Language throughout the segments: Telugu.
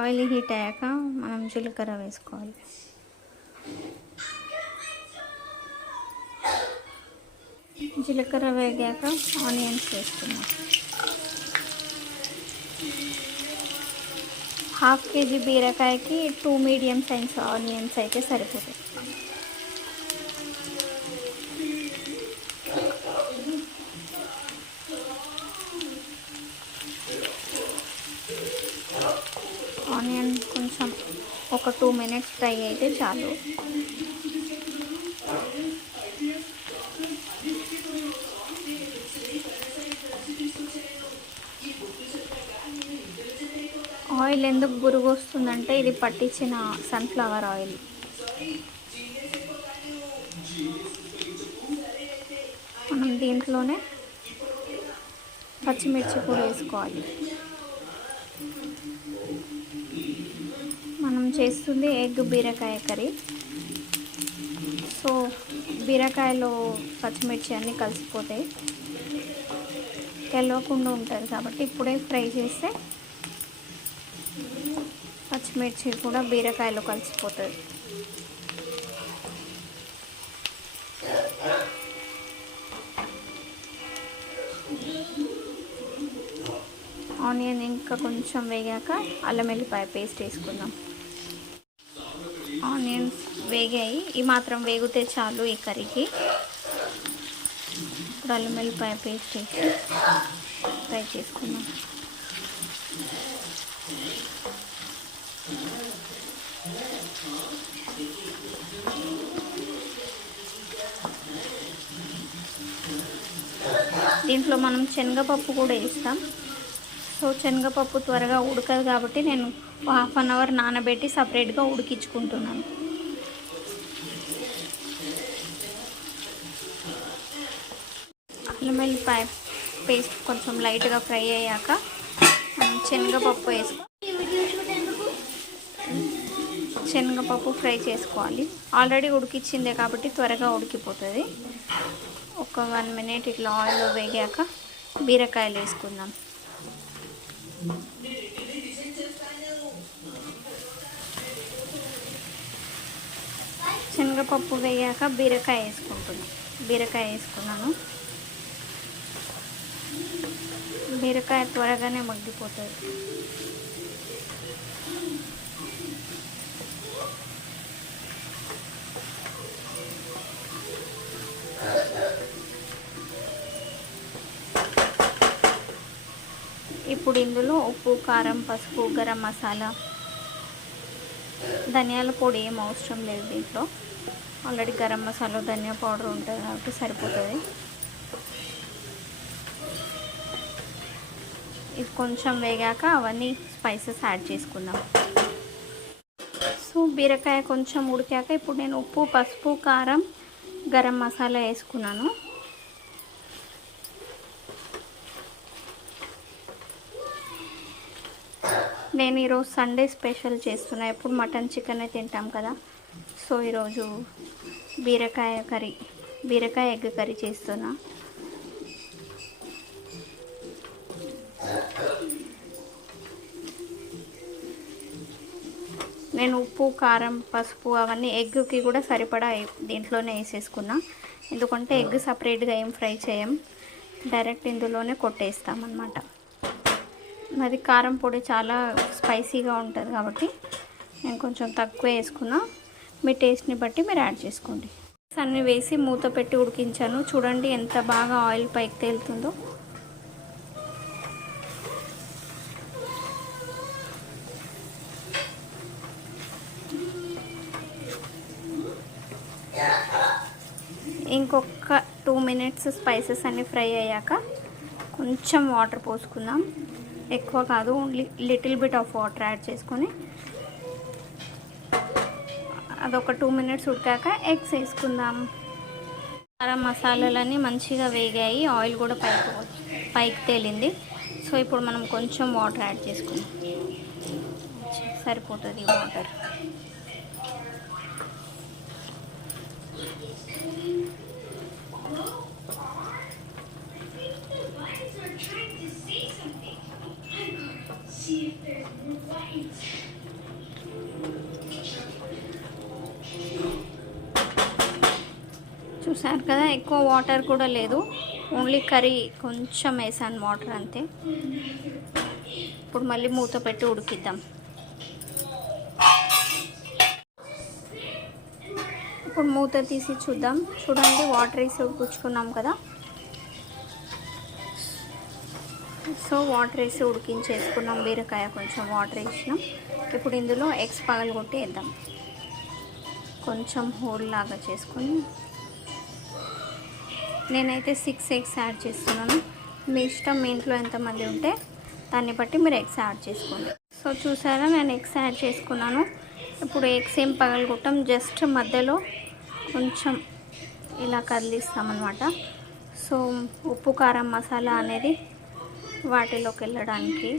ఆయిల్ హీట్ అయ్యాక మనం జీలకర్ర వేసుకోవాలి. జీలకర్ర వేగాక ఆనియన్స్ వేసుకున్నాం. 1/2 kg బీరకాయకి 2 మీడియం సైజ్ ఆనియన్స్ అయితే సరిపోతాయి. ఆనియన్ కొంచెం ఒక 2 minutes ఫ్రై అయితే చాలు. ఆయిల్ ఎందుకు బురుగు వస్తుందంటే ఇది పట్టించిన సన్ఫ్లవర్ ఆయిల్. మనం దీంట్లోనే పచ్చిమిర్చి కూడా వేసుకోవాలి. మనం చేస్తుంది ఎగ్ బీరకాయ కర్రీ. సో బీరకాయలో పచ్చిమిర్చి అన్నీ కలిసిపోతాయి, తెలవకుండా ఉంటుంది కాబట్టి ఇప్పుడే ఫ్రై చేస్తే పచ్చిమిర్చి కూడా బీరకాయలో కలిసిపోతుంది. ఆనియన్ ఇంకా కొంచెం వేగాక అల్లం వెల్లిపాయ పేస్ట్ వేసుకుందాం. ఆనియన్స్ వేగాయి, ఈ మాత్రం వేగితే చాలు ఈ కర్రీకి. ఇప్పుడు అల్లం వెల్లిపాయ పేస్ట్ వేసి ఫ్రై చేసుకుందాం. దీంట్లో మనం శనగపప్పు కూడా వేస్తాం. సో శనగపప్పు త్వరగా ఉడకదు కాబట్టి నేను 1/2 hour నానబెట్టి సపరేట్గా ఉడికించుకుంటున్నాను. అల్లం వెల్లిపాయ పేస్ట్ కొంచెం లైట్గా ఫ్రై అయ్యాక శనగపప్పు శనగపప్పు ఫ్రై చేసుకోవాలి. ఆల్రెడీ ఉడికిచ్చిందే కాబట్టి త్వరగా ఉడికిపోతుంది. ఒక 1 minute ఇట్లా ఆయిల్లో వేగాక బీరకాయలు వేసుకుందాం. శనగపప్పు వేగాక బీరకాయ వేసుకున్నాను. బీరకాయ త్వరగానే మగ్గిపోతుంది. ఇప్పుడు ఇందులో ఉప్పు, కారం, పసుపు, గరం మసాలా, ధనియాల పొడి ఏం అవసరం లేదు. దీంట్లో ఆల్రెడీ గరం మసాలా, ధనియా పౌడర్ ఉంటుంది కాబట్టి సరిపోతుంది. ఇది కొంచెం వేగాక అవన్నీ స్పైసెస్ యాడ్ చేసుకుందాం. సో బీరకాయ కొంచెం ఉడికాక ఇప్పుడు నేను ఉప్పు, పసుపు, కారం, గరం మసాలా వేసుకున్నాను. నేను ఈరోజు సండే స్పెషల్ చేస్తున్నా. ఎప్పుడు మటన్, చికెన్ తింటాం కదా. సో ఈరోజు బీరకాయ ఎగ్ కర్రీ చేస్తున్నా. నేను ఉప్పు, కారం, పసుపు అవన్నీ ఎగ్కి కూడా సరిపడా దీంట్లోనే వేసేసుకున్నా. ఎందుకంటే ఎగ్ సపరేట్గా ఏం ఫ్రై చేయం, డైరెక్ట్ ఇందులోనే కొట్టేస్తామన్నమాట. అది కారం పొడి చాలా స్పైసీగా ఉంటుంది కాబట్టి నేను కొంచెం తక్కువ వేసుకున్నా. మీ టేస్ట్ని బట్టి మీరు యాడ్ చేసుకోండి. అన్నీ వేసి మూత పెట్టి ఉడికించాను. చూడండి ఎంత బాగా ఆయిల్ పైకి తేలుతుందో. ఇంకొక 2 minutes స్పైసెస్ అన్నీ ఫ్రై అయ్యాక కొంచెం వాటర్ పోసుకుందాం. ఎక్కువ కాదు, only little bit of water add చేసుకొని అదొక 2 minutes ఉడికాక ఎగ్స్ వేసుకుందాం. కారం మసాలాలన్నీ మంచిగా వేగాయి, ఆయిల్ కూడా పైకి తేలింది. సో ఇప్పుడు మనం కొంచెం వాటర్ యాడ్ చేసుకుందాం. సరిపోతుంది water. See if there's more lights. చూసారు కదా, ఎక్కువ వాటర్ కూడా లేదు, ఓన్లీ కర్రీ కొంచెం వేసాను వాటర్ అంతే. ఇప్పుడు మళ్ళీ మూత పెట్టి ఉడికిద్దాం. ఇప్పుడు మూత తీసి చూద్దాం. చూడండి, వాటర్ వేసి ఉడికించుకున్నాం కదా. సో వాటర్ వేసి ఉడికించేసుకున్నాం, బీరకాయ కొంచెం వాటర్ వేసినాం. ఇప్పుడు ఇందులో ఎగ్స్ పగలగొట్టి వేద్దాం. కొంచెం హోల్ లాగా చేసుకొని నేనైతే 6 ఎగ్స్ యాడ్ చేస్తున్నాను. మీ ఇష్టం, మీ ఇంట్లో ఎంతమంది ఉంటే దాన్ని బట్టి మీరు ఎగ్స్ యాడ్ చేసుకోండి. సో చూసారా, నేను ఎగ్స్ యాడ్ చేసుకున్నాను. ఇప్పుడు ఎగ్స్ ఏం పగలగొట్టాం, జస్ట్ మధ్యలో కొంచెం ఇలా కదిలిస్తామన్నమాట. సో ఉప్పు కారం మసాలా అనేది వాటిలోకి వెళ్ళడానికి.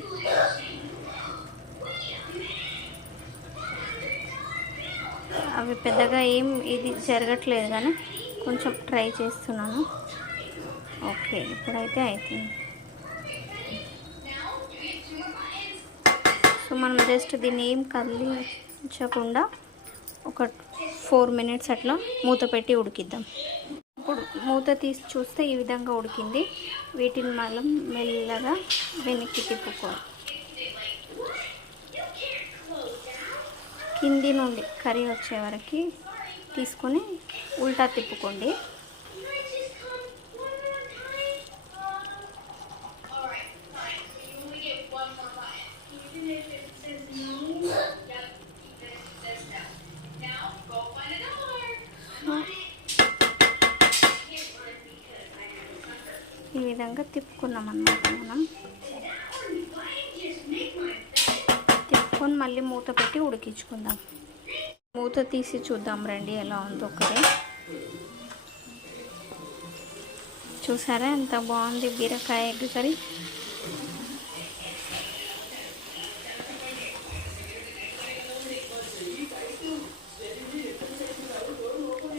అవి పెద్దగా ఏం ఇది జరగట్లేదు కానీ కొంచెం ట్రై చేస్తున్నాను. ఓకే, ఇప్పుడైతే అవుతుంది. సో మనం జస్ట్ దీన్ని ఏం కదిలించకుండా ఒక 4 మినిట్స్ అట్లా మూత పెట్టి ఉడికిద్దాం. ఇప్పుడు మూత తీసి చూస్తే ఈ విధంగా ఉడికింది. వీటిని మనం మెల్లగా వెనక్కి తిప్పుకోవాలి. కింది నుండి కర్రీ వచ్చే వరకు తీసుకొని ఉల్టా తిప్పుకోండి. ఈ విధంగా తిప్పుకున్నాం అన్నమాట. మనం తిప్పుకొని మళ్ళీ మూత పెట్టి ఉడికించుకుందాం. మూత తీసి చూద్దాం రండి ఎలా ఉందో కర్రీ. చూసారా ఎంత బాగుంది బీరకాయ ఎగ్ కర్రీ.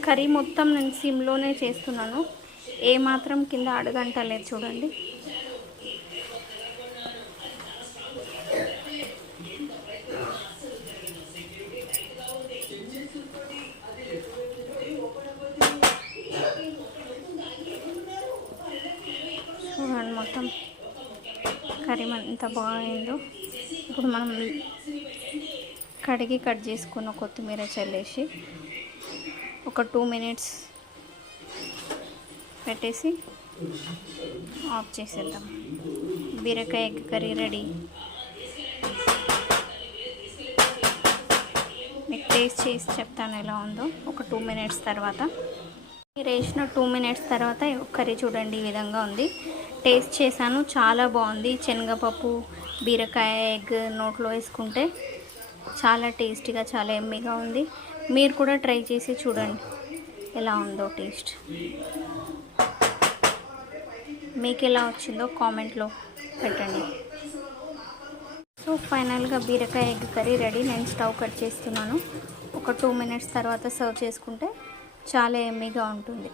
కర్రీ మొత్తం నేను సిమ్లోనే చేస్తున్నాను, ఏమాత్రం కింద అడుగంటలేదు. చూడండి, చూడండి మొత్తం కర్రీ ఎంత బాగుందో. ఇప్పుడు మనం కడిగి కట్ చేసుకున్న కొత్తిమీర చల్లేసి ఒక 2 మినిట్స్ పెట్టేసి ఆఫ్ చేసేద్దాం. బీరకాయ ఎగ్ కర్రీ రెడీ. మీకు టేస్ట్ చేసి చెప్తాను ఎలా ఉందో ఒక 2 మినిట్స్ తర్వాత. మీరు వేసిన 2 మినిట్స్ తర్వాత కర్రీ చూడండి ఈ విధంగా ఉంది. టేస్ట్ చేశాను, చాలా బాగుంది. శనగపప్పు, బీరకాయ ఎగ్ నోట్లో వేసుకుంటే చాలా టేస్టీగా, చాలా ఎమ్మీగా ఉంది. మీరు కూడా ట్రై చేసి చూడండి ఎలా ఉందో టేస్ట్. మీకు ఎలా వచ్చిందో కామెంట్లో పెట్టండి. సో ఫైనల్గా బీరకాయ ఎగ్ కర్రీ రెడీ. నేను స్టవ్ కట్ చేస్తున్నాను. ఒక 2 మినిట్స్ తర్వాత సర్వ్ చేసుకుంటే చాలా ఎమ్మీగా ఉంటుంది.